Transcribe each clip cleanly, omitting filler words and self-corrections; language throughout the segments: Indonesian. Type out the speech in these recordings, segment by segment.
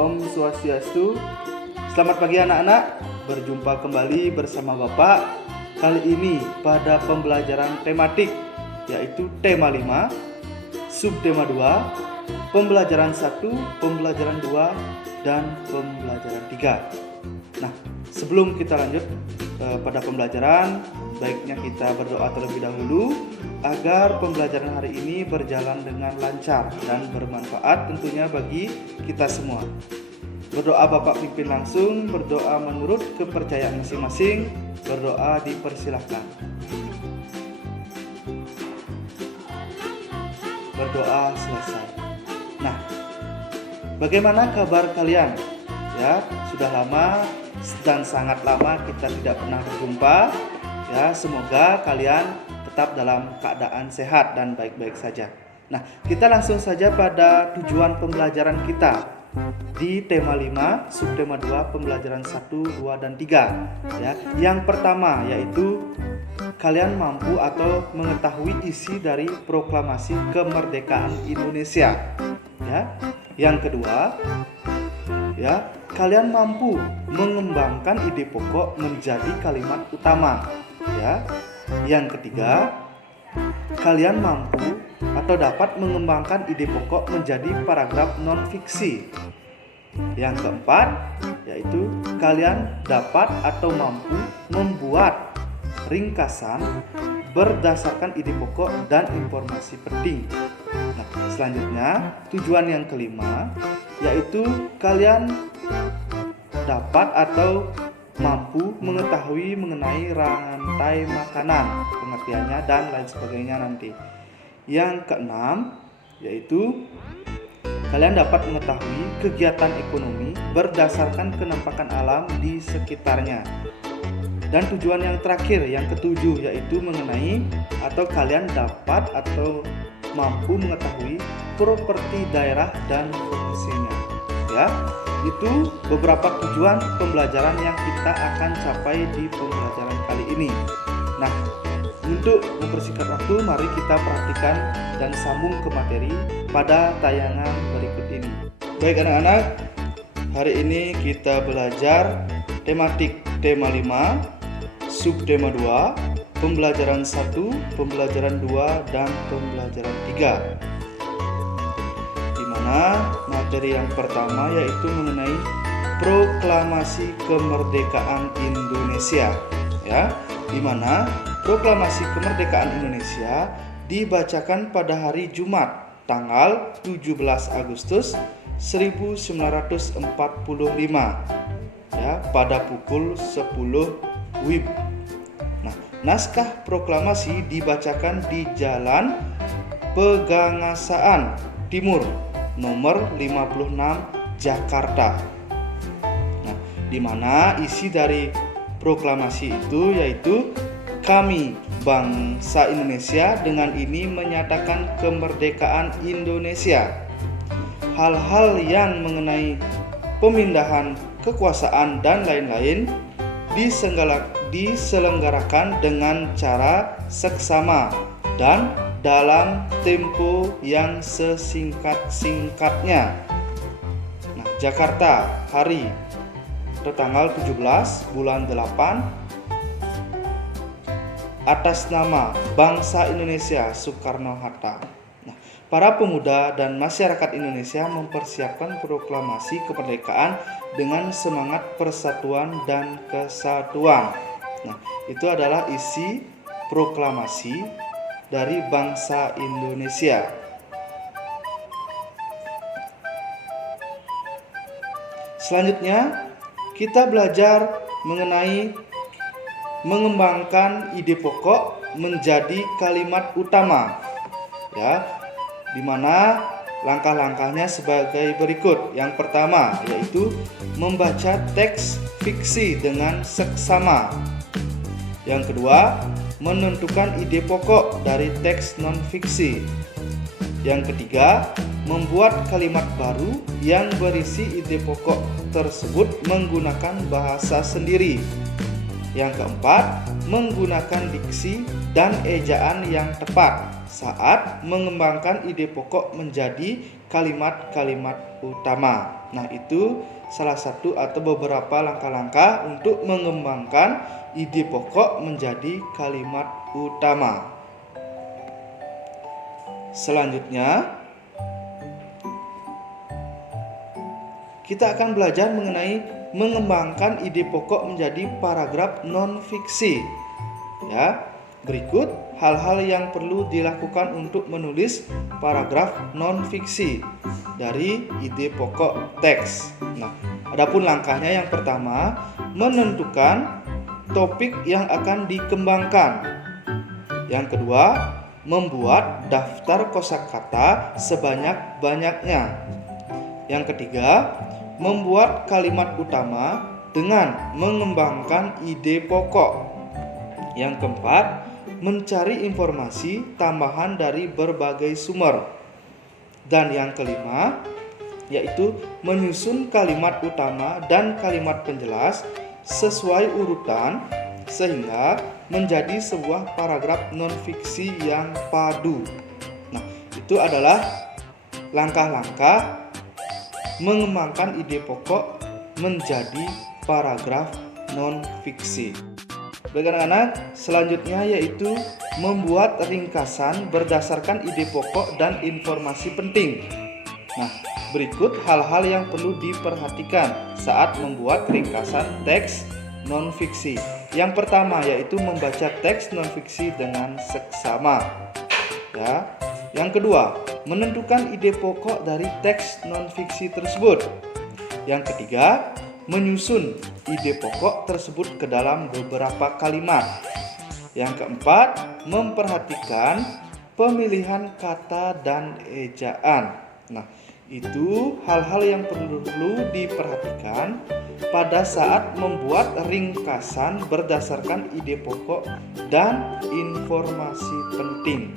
Om Swastiastu. Selamat pagi anak-anak. Berjumpa kembali bersama Bapak. Kali ini pada pembelajaran tematik, yaitu tema 5, subtema 2, pembelajaran 1, pembelajaran 2, dan pembelajaran 3. Nah, sebelum kita lanjut pada pembelajaran, baiknya kita berdoa terlebih dahulu agar pembelajaran hari ini berjalan dengan lancar dan bermanfaat tentunya bagi kita semua. Berdoa Bapak pimpin langsung, berdoa menurut kepercayaan masing-masing, berdoa dipersilahkan. Berdoa selesai. Nah, bagaimana kabar kalian? Ya, sudah lama dan sangat lama kita tidak pernah berjumpa. Ya, semoga kalian tetap dalam keadaan sehat dan baik-baik saja. Nah, kita langsung saja pada tujuan pembelajaran kita di tema 5, subtema 2, pembelajaran 1, 2, dan 3. Ya, yang pertama yaitu kalian mampu atau mengetahui isi dari proklamasi kemerdekaan Indonesia. Ya, yang kedua, ya, kalian mampu mengembangkan ide pokok menjadi kalimat utama. Ya, yang ketiga, kalian mampu atau dapat mengembangkan ide pokok menjadi paragraf non-fiksi. Yang keempat, yaitu kalian dapat atau mampu membuat ringkasan berdasarkan ide pokok dan informasi penting. Nah, selanjutnya, tujuan yang kelima, yaitu kalian dapat atau mampu mengetahui mengenai rantai makanan, pengertiannya dan lain sebagainya nanti. Yang keenam, yaitu kalian dapat mengetahui kegiatan ekonomi berdasarkan kenampakan alam di sekitarnya. Dan tujuan yang terakhir, yang ketujuh, yaitu mengenai atau kalian dapat atau mampu mengetahui properti daerah dan fungsinya. Ya, itu beberapa tujuan pembelajaran yang kita akan capai di pembelajaran kali ini. Nah, untuk mempersingkat waktu, mari kita perhatikan dan sambung ke materi pada tayangan berikut ini. Baik anak-anak, hari ini kita belajar tematik tema 5, subtema 2, pembelajaran 1, pembelajaran 2, dan pembelajaran 3. Di mana materi yang pertama yaitu mengenai proklamasi kemerdekaan Indonesia. Ya, di mana proklamasi kemerdekaan Indonesia dibacakan pada hari Jumat tanggal 17 Agustus 1945 ya, pada pukul 10 WIB. Nah, naskah proklamasi dibacakan di Jalan Pegangasaan Timur nomor 56 Jakarta. Nah, di mana isi dari proklamasi itu yaitu kami bangsa Indonesia dengan ini menyatakan kemerdekaan Indonesia. Hal-hal yang mengenai pemindahan kekuasaan dan lain-lain diselenggarakan dengan cara seksama dan dalam tempo yang sesingkat-singkatnya. Nah, Jakarta, hari tertanggal 17 bulan 8 atas nama bangsa Indonesia Soekarno-Hatta. Nah, para pemuda dan masyarakat Indonesia mempersiapkan proklamasi kemerdekaan dengan semangat persatuan dan kesatuan. Nah, itu adalah isi proklamasi dari bangsa Indonesia. Selanjutnya, kita belajar mengenai mengembangkan ide pokok menjadi kalimat utama. Ya, di mana langkah-langkahnya sebagai berikut. Yang pertama yaitu membaca teks fiksi dengan seksama. Yang kedua, menentukan ide pokok dari teks non-fiksi. Yang ketiga, membuat kalimat baru yang berisi ide pokok tersebut menggunakan bahasa sendiri. Yang keempat, menggunakan diksi dan ejaan yang tepat saat mengembangkan ide pokok menjadi kalimat-kalimat utama. Nah, itu salah satu atau beberapa langkah-langkah untuk mengembangkan ide pokok menjadi kalimat utama. Selanjutnya, kita akan belajar mengenai mengembangkan ide pokok menjadi paragraf non-fiksi. Ya, berikut hal-hal yang perlu dilakukan untuk menulis paragraf non-fiksi dari ide pokok teks. Nah, adapun langkahnya, yang pertama, menentukan topik yang akan dikembangkan. Yang kedua, membuat daftar kosakata sebanyak-banyaknya. Yang ketiga, membuat kalimat utama dengan mengembangkan ide pokok. Yang keempat, mencari informasi tambahan dari berbagai sumber. Dan yang kelima, yaitu menyusun kalimat utama dan kalimat penjelas sesuai urutan sehingga menjadi sebuah paragraf non-fiksi yang padu. Nah, itu adalah langkah-langkah mengembangkan ide pokok menjadi paragraf non-fiksi. Baik anak-anak, selanjutnya yaitu membuat ringkasan berdasarkan ide pokok dan informasi penting. Nah, berikut hal-hal yang perlu diperhatikan saat membuat ringkasan teks non-fiksi. Yang pertama yaitu membaca teks non-fiksi dengan seksama. Ya. Yang kedua, menentukan ide pokok dari teks non-fiksi tersebut. Yang ketiga, menyusun ide pokok tersebut ke dalam beberapa kalimat. Yang keempat, memperhatikan pemilihan kata dan ejaan. Nah, itu hal-hal yang perlu diperhatikan pada saat membuat ringkasan berdasarkan ide pokok dan informasi penting.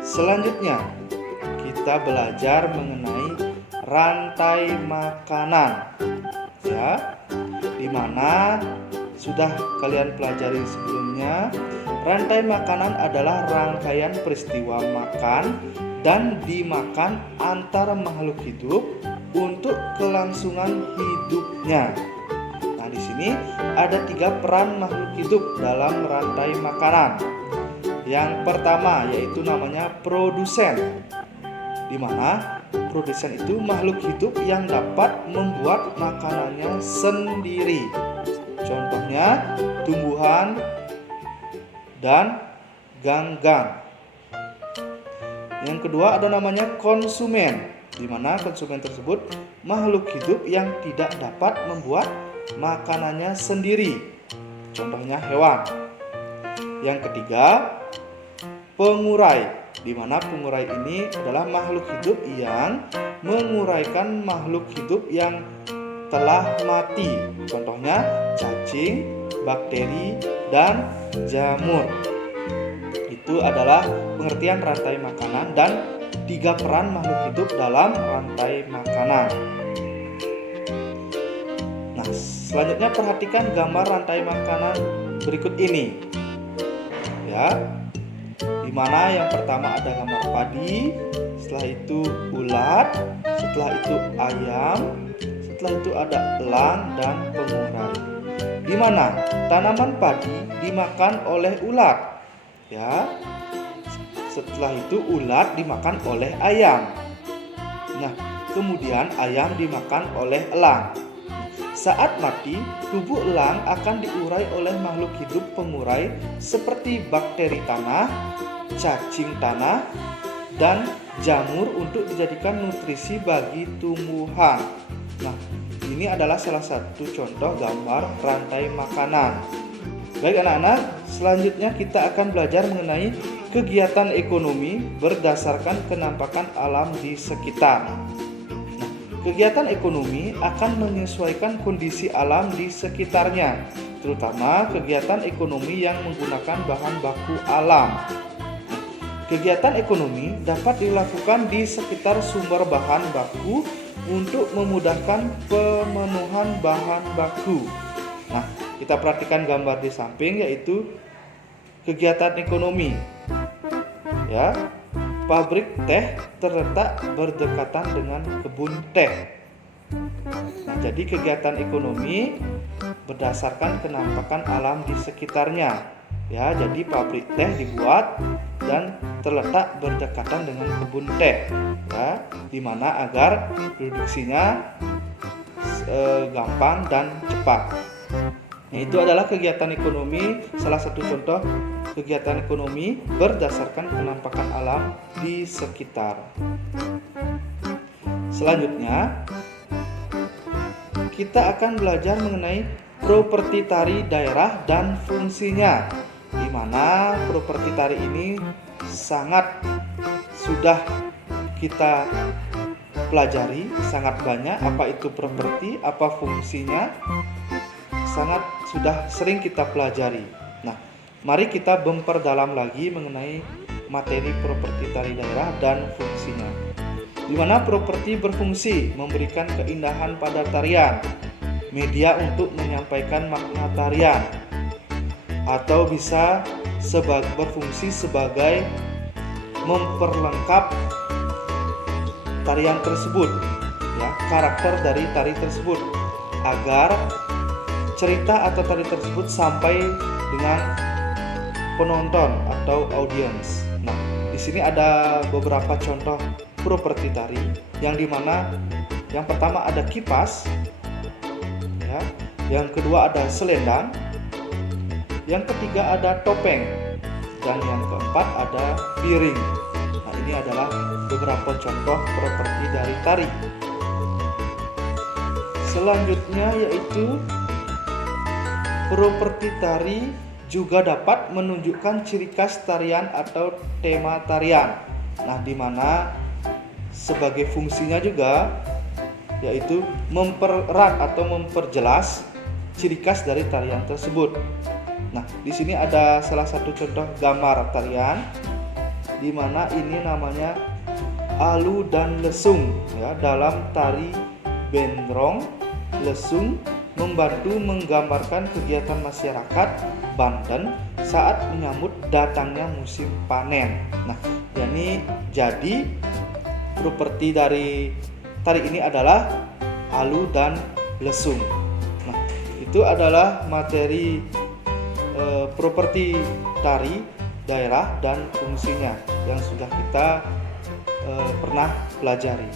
Selanjutnya, kita belajar mengenai rantai makanan. Ya, dimana sudah kalian pelajari sebelumnya, rantai makanan adalah rangkaian peristiwa makan dan dimakan antar makhluk hidup untuk kelangsungan hidupnya. Nah, di sini ada 3 peran makhluk hidup dalam rantai makanan. Yang pertama yaitu namanya produsen, di mana produsen itu makhluk hidup yang dapat membuat makanannya sendiri. Contohnya tumbuhan dan ganggang. Yang kedua ada namanya konsumen, di mana konsumen tersebut makhluk hidup yang tidak dapat membuat makanannya sendiri. Contohnya hewan. Yang ketiga, pengurai, di mana pengurai ini adalah makhluk hidup yang menguraikan makhluk hidup yang telah mati. Contohnya cacing, bakteri, dan jamur. Itu adalah pengertian rantai makanan dan 3 peran makhluk hidup dalam rantai makanan. Nah, selanjutnya perhatikan gambar rantai makanan berikut ini. Ya, di mana yang pertama ada gambar padi, setelah itu ulat, setelah itu ayam, setelah itu ada elang dan pengurai. Di mana tanaman padi dimakan oleh ulat. Ya. Setelah itu ulat dimakan oleh ayam. Nah, kemudian ayam dimakan oleh elang. Saat mati, tubuh elang akan diurai oleh makhluk hidup pengurai seperti bakteri tanah, cacing tanah, dan jamur untuk dijadikan nutrisi bagi tumbuhan. Nah, ini adalah salah satu contoh gambar rantai makanan. Baik anak-anak, selanjutnya kita akan belajar mengenai kegiatan ekonomi berdasarkan kenampakan alam di sekitar. Nah, kegiatan ekonomi akan menyesuaikan kondisi alam di sekitarnya, terutama kegiatan ekonomi yang menggunakan bahan baku alam. Kegiatan ekonomi dapat dilakukan di sekitar sumber bahan baku untuk memudahkan pemenuhan bahan baku. Nah, kita perhatikan gambar di samping, yaitu kegiatan ekonomi. Ya, pabrik teh terletak berdekatan dengan kebun teh. Nah, jadi kegiatan ekonomi berdasarkan kenampakan alam di sekitarnya. Ya, jadi pabrik teh dibuat dan terletak berdekatan dengan kebun teh. Ya, dimana agar produksinya gampang dan cepat. Nah, itu adalah kegiatan ekonomi, salah satu contoh kegiatan ekonomi berdasarkan kenampakan alam di sekitar. Selanjutnya, kita akan belajar mengenai properti tari daerah dan fungsinya, di mana properti tari ini sangat sudah kita pelajari, sangat banyak apa itu properti, apa fungsinya, sangat sudah sering kita pelajari. Nah, mari kita memperdalam lagi mengenai materi properti tari daerah dan fungsinya. Di mana properti berfungsi memberikan keindahan pada tarian, media untuk menyampaikan makna tarian, atau bisa berfungsi sebagai memperlengkap tarian tersebut, ya, karakter dari tari tersebut, agar cerita atau tari tersebut sampai dengan penonton atau audiens. Nah, di sini ada beberapa contoh properti tari, yang dimana yang pertama ada kipas, ya, yang kedua ada selendang, yang ketiga ada topeng, dan yang keempat ada piring. Nah, ini adalah beberapa contoh properti dari tari. Selanjutnya yaitu properti tari juga dapat menunjukkan ciri khas tarian atau tema tarian. Nah, di mana sebagai fungsinya juga yaitu mempererat atau memperjelas ciri khas dari tarian tersebut. Nah, di sini ada salah satu contoh gambar tarian, di mana ini namanya alu dan lesung. Ya, dalam tari Bendrong, lesung membantu menggambarkan kegiatan masyarakat Banten saat menyambut datangnya musim panen. Nah, jadi properti dari tari ini adalah alu dan lesung. Nah, itu adalah materi properti tari daerah dan fungsinya yang sudah kita pernah pelajari.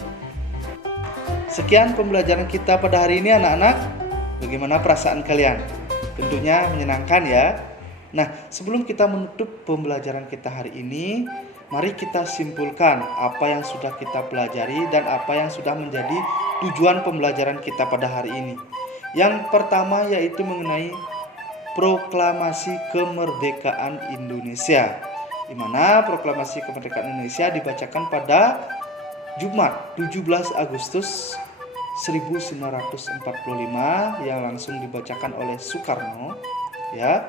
Sekian pembelajaran kita pada hari ini, anak-anak. Bagaimana perasaan kalian? Tentunya menyenangkan ya. Nah, sebelum kita menutup pembelajaran kita hari ini, mari kita simpulkan apa yang sudah kita pelajari dan apa yang sudah menjadi tujuan pembelajaran kita pada hari ini. Yang pertama yaitu mengenai Proklamasi Kemerdekaan Indonesia, di mana Proklamasi Kemerdekaan Indonesia dibacakan pada Jumat 17 Agustus 1945 yang langsung dibacakan oleh Soekarno, ya.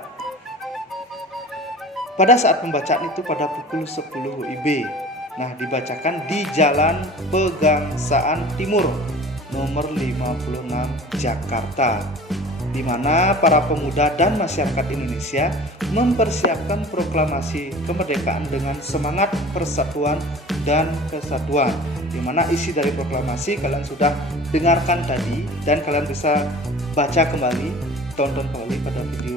Pada saat pembacaan itu pada pukul 10 WIB. Nah, dibacakan di Jalan Pegangsaan Timur nomor 56 Jakarta, di mana para pemuda dan masyarakat Indonesia mempersiapkan proklamasi kemerdekaan dengan semangat persatuan dan kesatuan. Di mana isi dari proklamasi kalian sudah dengarkan tadi dan kalian bisa baca kembali, tonton kembali pada video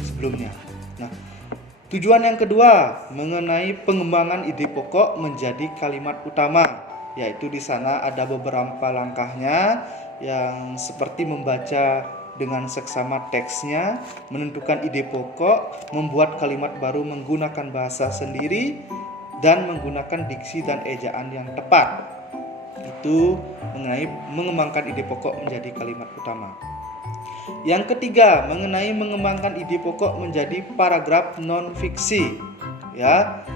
sebelumnya. Nah, tujuan yang kedua mengenai pengembangan ide pokok menjadi kalimat utama, yaitu di sana ada beberapa langkahnya yang seperti membaca dengan seksama teksnya, menentukan ide pokok, membuat kalimat baru menggunakan bahasa sendiri, dan menggunakan diksi dan ejaan yang tepat. Itu mengenai mengembangkan ide pokok menjadi kalimat utama. Yang ketiga, mengenai mengembangkan ide pokok menjadi paragraf non-fiksi, ya,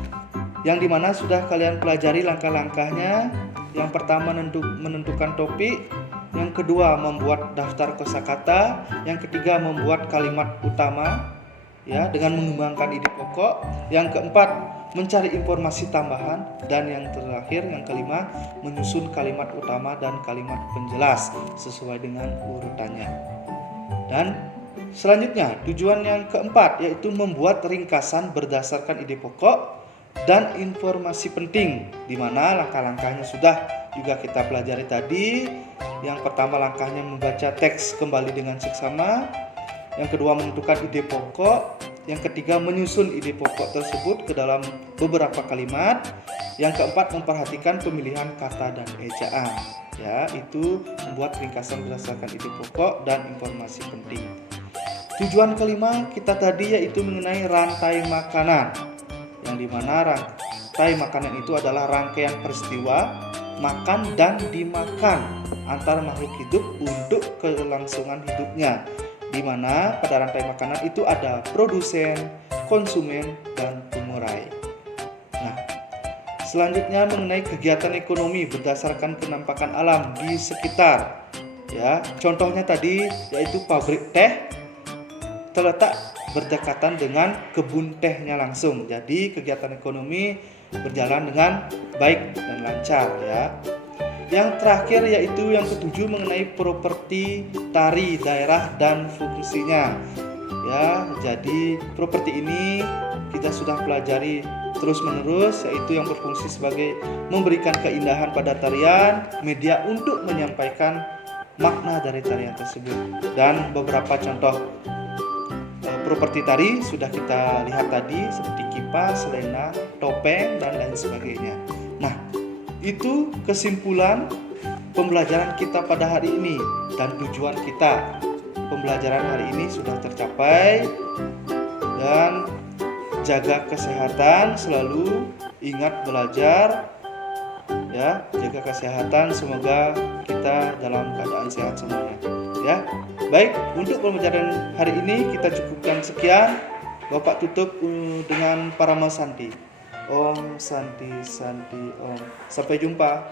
yang dimana sudah kalian pelajari langkah-langkahnya. Yang pertama menentukan topik, yang kedua membuat daftar kosakata, yang ketiga membuat kalimat utama, ya, dengan mengembangkan ide pokok, yang keempat mencari informasi tambahan, dan yang terakhir yang kelima menyusun kalimat utama dan kalimat penjelas sesuai dengan urutannya. Dan Selanjutnya, tujuan yang keempat yaitu membuat ringkasan berdasarkan ide pokok dan informasi penting, di mana langkah-langkahnya sudah juga kita pelajari tadi. Yang pertama, langkahnya membaca teks kembali dengan seksama. Yang kedua, menentukan ide pokok. Yang ketiga, menyusun ide pokok tersebut ke dalam beberapa kalimat. Yang keempat, memperhatikan pemilihan kata dan ejaan. Ya, itu membuat ringkasan berdasarkan ide pokok dan informasi penting. Tujuan kelima kita tadi yaitu mengenai rantai makanan, yang dimana rantai makanan itu adalah rangkaian peristiwa makan dan dimakan antar makhluk hidup untuk kelangsungan hidupnya, di mana pada rantai makanan itu ada produsen, konsumen, dan pengurai. Nah, selanjutnya mengenai kegiatan ekonomi berdasarkan penampakan alam di sekitar. Ya, contohnya tadi yaitu pabrik teh terletak berdekatan dengan kebun tehnya langsung. Jadi kegiatan ekonomi berjalan dengan baik dan lancar ya. Yang terakhir yaitu yang ketujuh mengenai properti tari daerah dan fungsinya. Ya, jadi properti ini kita sudah pelajari terus-menerus, yaitu yang berfungsi sebagai memberikan keindahan pada tarian, media untuk menyampaikan makna dari tarian tersebut. Dan beberapa contoh properti tari sudah kita lihat tadi, seperti kipas, selena, topeng, dan lain sebagainya. Nah, itu kesimpulan pembelajaran kita pada hari ini dan tujuan kita. Pembelajaran hari ini sudah tercapai, dan jaga kesehatan selalu, ingat belajar ya, jaga kesehatan, semoga kita dalam keadaan sehat semuanya ya. Baik, untuk pembelajaran hari ini kita cukupkan sekian. Bapak tutup dengan Parama Santi. Om Santi Santi Om. Sampai jumpa.